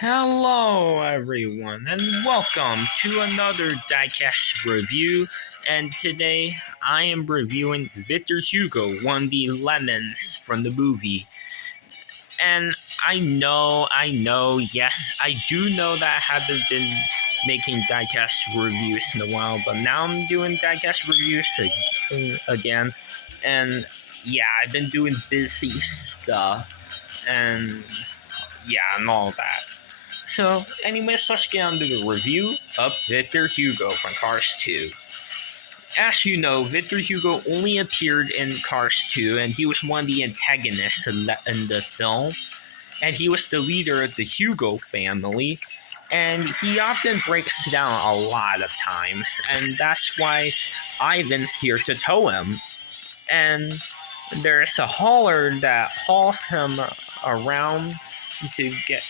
Hello, everyone, and welcome to another diecast review. And today I am reviewing Victor Hugo, one of the lemons from the movie. And yes, I do know that I haven't been making diecast reviews in a while, but now I'm doing diecast reviews again. And yeah, I've been doing busy stuff, and and all that. So, anyways, let's get on to the review of Victor Hugo from Cars 2. As you know, Victor Hugo only appeared in Cars 2, and he was one of the antagonists in the film. And he was the leader of the Hugo family, and he often breaks down a lot of times, and that's why Ivan's here to tow him. And there's a hauler that hauls him around to get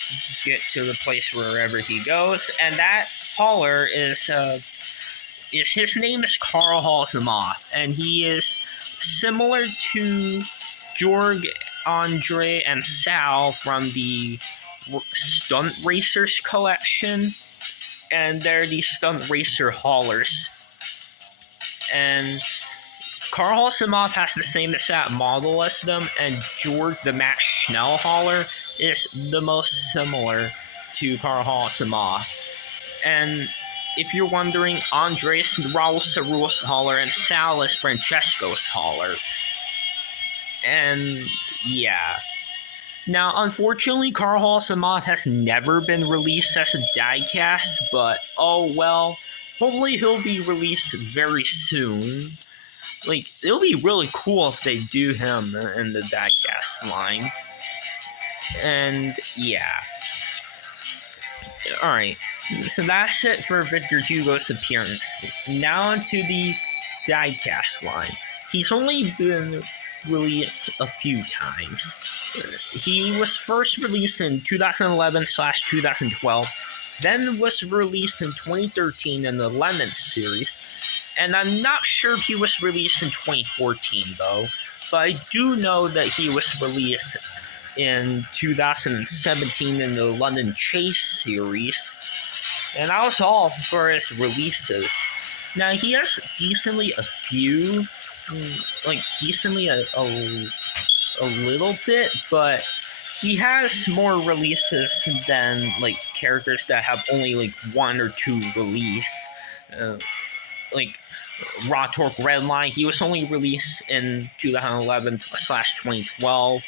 to the place wherever he goes, and that hauler is his name is Carl Halsemoth, and he is similar to Jorg, Andre, and Sal from the Stunt Racers collection, and they're the Stunt Racer haulers. And Carl Halsemoth has the same exact model as them, and Jorg the Max Schnell hauler is the most similar to Carl Halsemoth. And if you're wondering, Andres the Raul Cerul's hauler, and Sal is Francesco's hauler. And yeah. Now, unfortunately, Carl Halsemoth has never been released as a diecast, but oh well. Hopefully he'll be released very soon. Like, it'll be really cool if they do him in the diecast line. And yeah. Alright, so that's it for Victor Hugo's appearance. Now onto the diecast line. He's only been released a few times. He was first released in 2011/2012, then was released in 2013 in the Lemon series, and I'm not sure if he was released in 2014 though, but I do know that he was released in 2017 in the London Chase series, and that was all for his releases. Now he has decently a few, decently a little bit, but he has more releases than characters that have only one or two release. Like Raw Torque Redline, he was only released in 2011/2012.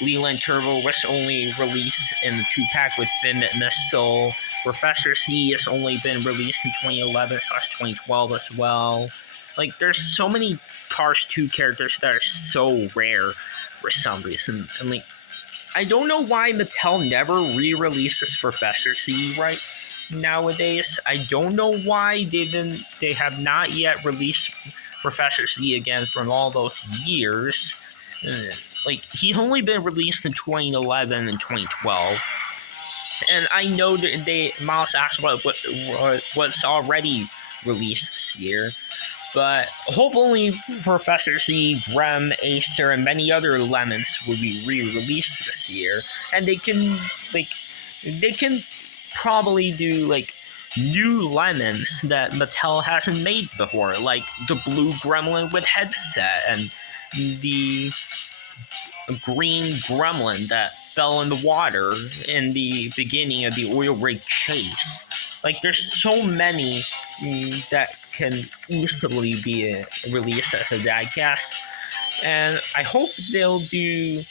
Leland Turbo was only released in the 2-pack with Finn Missile. Professor C has only been released in 2011/2012 as well. There's so many Cars 2 characters that are so rare for some reason. And I don't know why Mattel never re-releases Professor C right nowadays. I don't know why they have not yet released Professor C again from all those years. He's only been released in 2011 and 2012. And I know that Miles Axelrod was already released this year. But hopefully Professor C, Grem, Acer, and many other lemons will be re-released this year. And they can probably do new lemons that Mattel hasn't made before, like the blue gremlin with headset and the green gremlin that fell in the water in the beginning of the oil rig chase. There's so many that can easily be released as a diecast, and I hope they'll do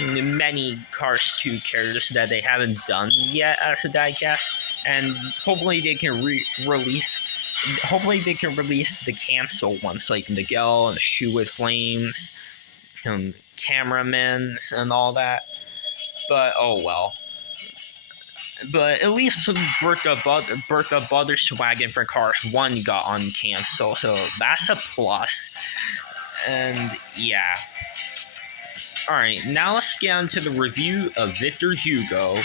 many Cars 2 characters that they haven't done yet as a diecast, and hopefully they can release the canceled ones like Miguel and the Shoe with Flames, cameramen and all that. But oh well. But at least Bertha Butterswagen for Cars 1 got uncancelled, so that's a plus. And yeah. Alright, now let's get on to the review of Victor Hugo.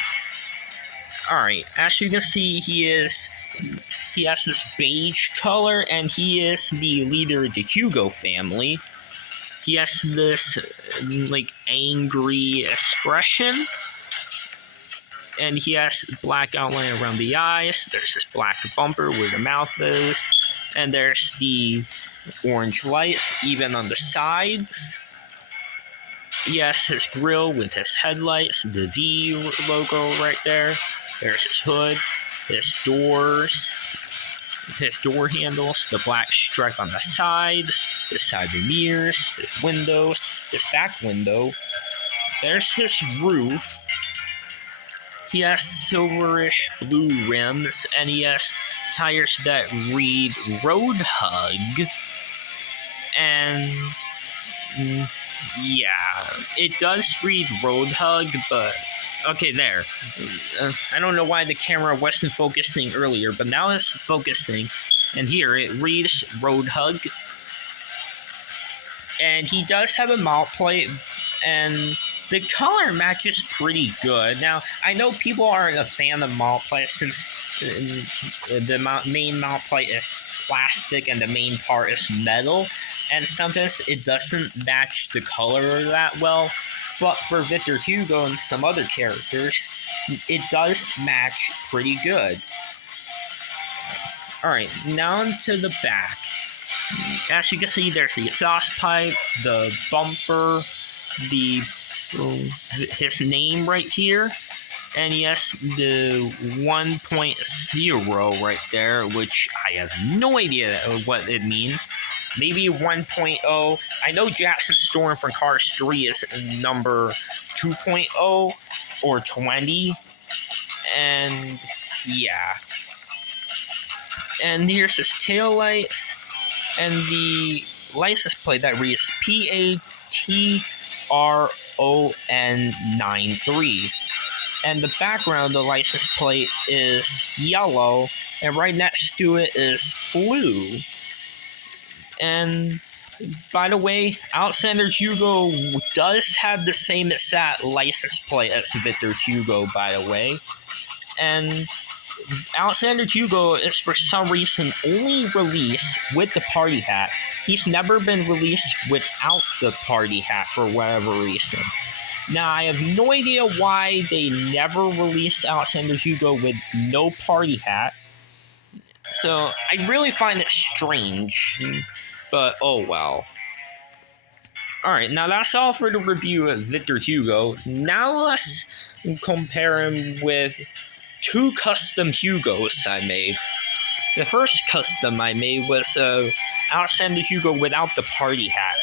Alright, as you can see, he has this beige color, and he is the leader of the Hugo family. He has this angry expression. and he has black outline around the eyes. There's this black bumper where the mouth is, and there's the orange lights even on the sides. He has his grill with his headlights, the V logo right there. There's his hood, his doors, his door handles, the black stripe on the sides, his side mirrors, his windows, his back window. There's his roof. He has silverish blue rims, and he has tires that read Road Hug. And yeah, it does read Road Hug, but okay, there. I don't know why the camera wasn't focusing earlier, but now it's focusing. And here it reads Road Hug. And he does have a mount plate, and the color matches pretty good. Now, I know people aren't a fan of mount plates since the main mount plate is plastic and the main part is metal, and sometimes it doesn't match the color that well. But for Victor Hugo and some other characters, it does match pretty good. Alright, now into the back. As you can see, there's the exhaust pipe, the bumper, his name right here, and yes, the 1.0 right there, which I have no idea what it means. Maybe 1.0. I know Jackson Storm from Cars 3 is number 2.0 or 20, and yeah. And here's his taillights, and the license plate that reads PATRON93. And the background of the license plate is yellow, and right next to it is blue. And by the way, Alexander Hugo does have the same exact license plate as Victor Hugo, by the way. And Alexander Hugo is for some reason only released with the party hat. He's never been released without the party hat for whatever reason. Now, I have no idea why they never released Alexander Hugo with no party hat. So, I really find it strange. But, oh well. Alright, now that's all for the review of Victor Hugo. Now let's compare him with two custom Hugos I made. The first custom I made was Alexander Hugo without the party hat.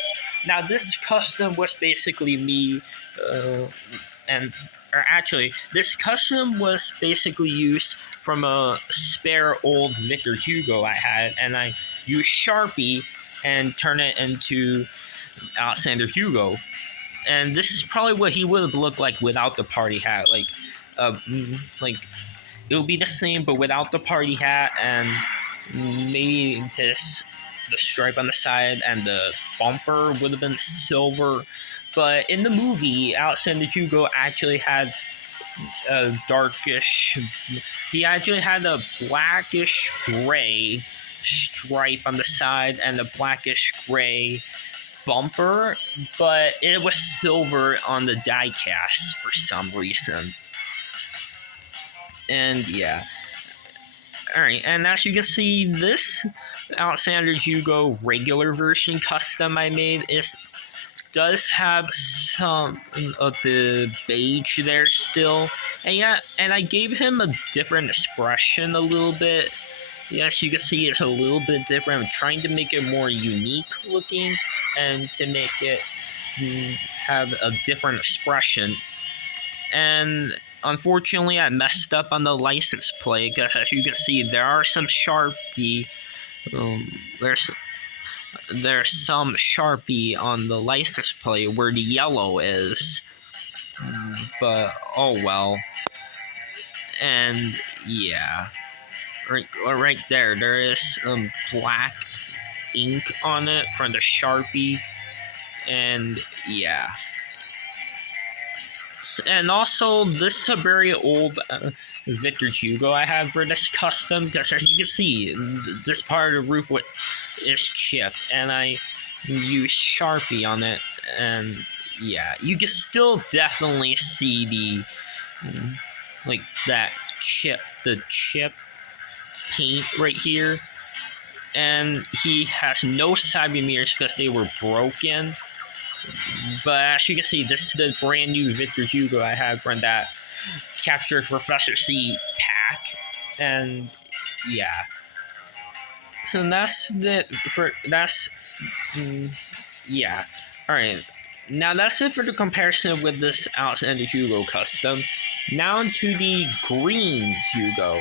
Now this custom was basically me, this custom was basically used from a spare old Victor Hugo I had, and I used Sharpie and turn it into Alexander Hugo. And this is probably what he would have looked like without the party hat. Like it would be the same, but without the party hat, and maybe the stripe on the side and the bumper would have been silver. But in the movie, Alexander Hugo actually had a he actually had a blackish gray stripe on the side and a blackish gray bumper, but it was silver on the die cast for some reason. And yeah. Alright, and as you can see, this Alexander Hugo regular version custom I made does have some of the beige there still. And yeah, and I gave him a different expression a little bit. Yes, you can see it's a little bit different. I'm trying to make it more unique looking and to make it have a different expression. And unfortunately, I messed up on the license plate because, as you can see, there are some Sharpie. There's some Sharpie on the license plate where the yellow is. But oh well. And yeah. Right there is black ink on it from the Sharpie, and yeah. And also, this is a very old Victor Hugo I have for this custom, because as you can see, this part of the roof is chipped, and I used Sharpie on it, and yeah, you can still definitely see like that the chip paint right here. And he has no side mirrors because they were broken. But as you can see, this is the brand new Victor Hugo I have from that captured Professor C pack. And yeah. So that's yeah. Alright. Now that's it for the comparison with this Alexander Hugo custom. Now into the green Hugo.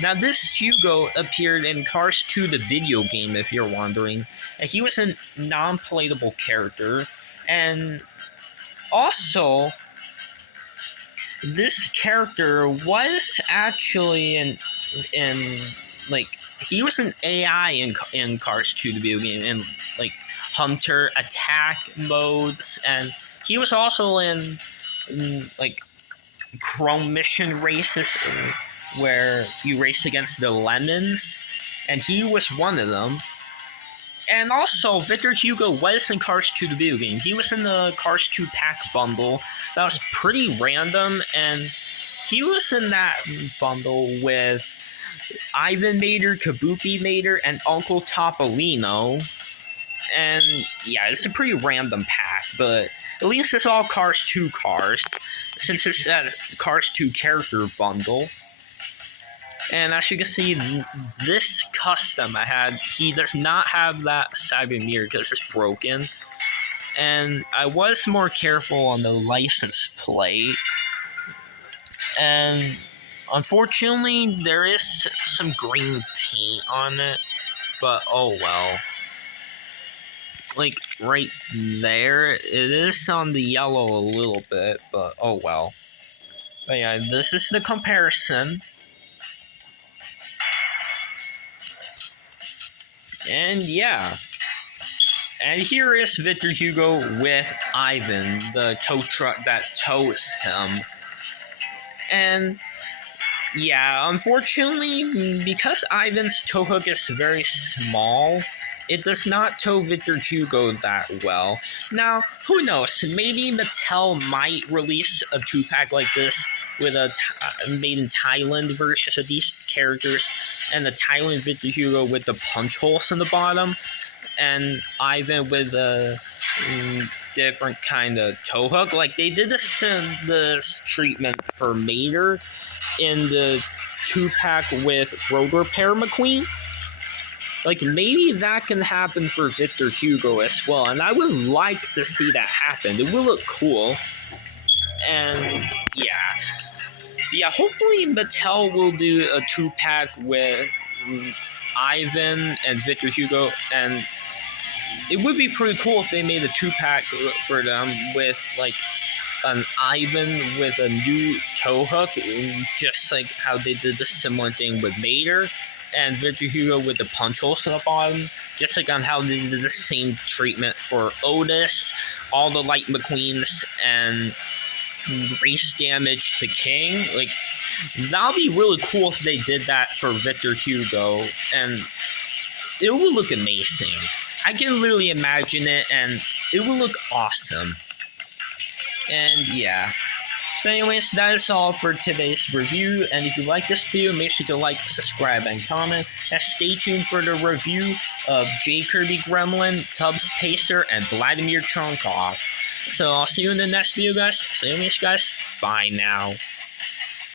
Now this Hugo appeared in Cars 2 the video game, if you're wondering. And he was a non-playable character. And also, this character was actually in like he was an AI in Cars 2 the video game, in like hunter attack modes, and he was also in like Chrome mission races where you race against the lemons, and he was one of them. And also, Victor Hugo was in Cars 2 the video game. He was in the Cars 2 pack bundle. That was pretty random, and he was in that bundle with Ivan Mater, Kabuki Mater, and Uncle Topolino. And yeah, it's a pretty random pack, but at least it's all Cars 2 cars, since it's a Cars 2 character bundle. And as you can see, this custom I had, he does not have that cyber mirror because it's broken. And I was more careful on the license plate. And unfortunately, there is some green paint on it, but oh well. Like right there, it is on the yellow a little bit, but oh well. But yeah, this is the comparison. And yeah. And here is Victor Hugo with Ivan, the tow truck that tows him. And yeah, unfortunately, because Ivan's tow hook is very small, it does not tow Victor Hugo that well. Now, who knows? Maybe Mattel might release a 2-pack like this with a made in Thailand version of these characters, and the Thailand Victor Hugo with the punch holes in the bottom, and Ivan with a different kind of tow hook. Like they did this treatment for Mater in the 2-pack with Road Repair McQueen. Like maybe that can happen for Victor Hugo as well, and I would like to see that happen. It will look cool. And yeah, hopefully Mattel will do a 2-pack with Ivan and Victor Hugo, and it would be pretty cool if they made a 2-pack for them with like an Ivan with a new tow hook, just like how they did the similar thing with Mater, and Victor Hugo with the punch holes to the bottom, just like on how they did the same treatment for Otis, all the Light McQueens, and race damage to King. Like that'll be really cool if they did that for Victor Hugo, and it will look amazing. I can literally imagine it, and it will look awesome. And yeah. So anyways, that is all for today's review, and if you like this video, make sure to like, subscribe, and comment, and stay tuned for the review of J. Kirby Gremlin, Tubbs Pacer, and Vladimir Chonkov. So I'll see you in the next video, guys. So anyways, guys, bye now.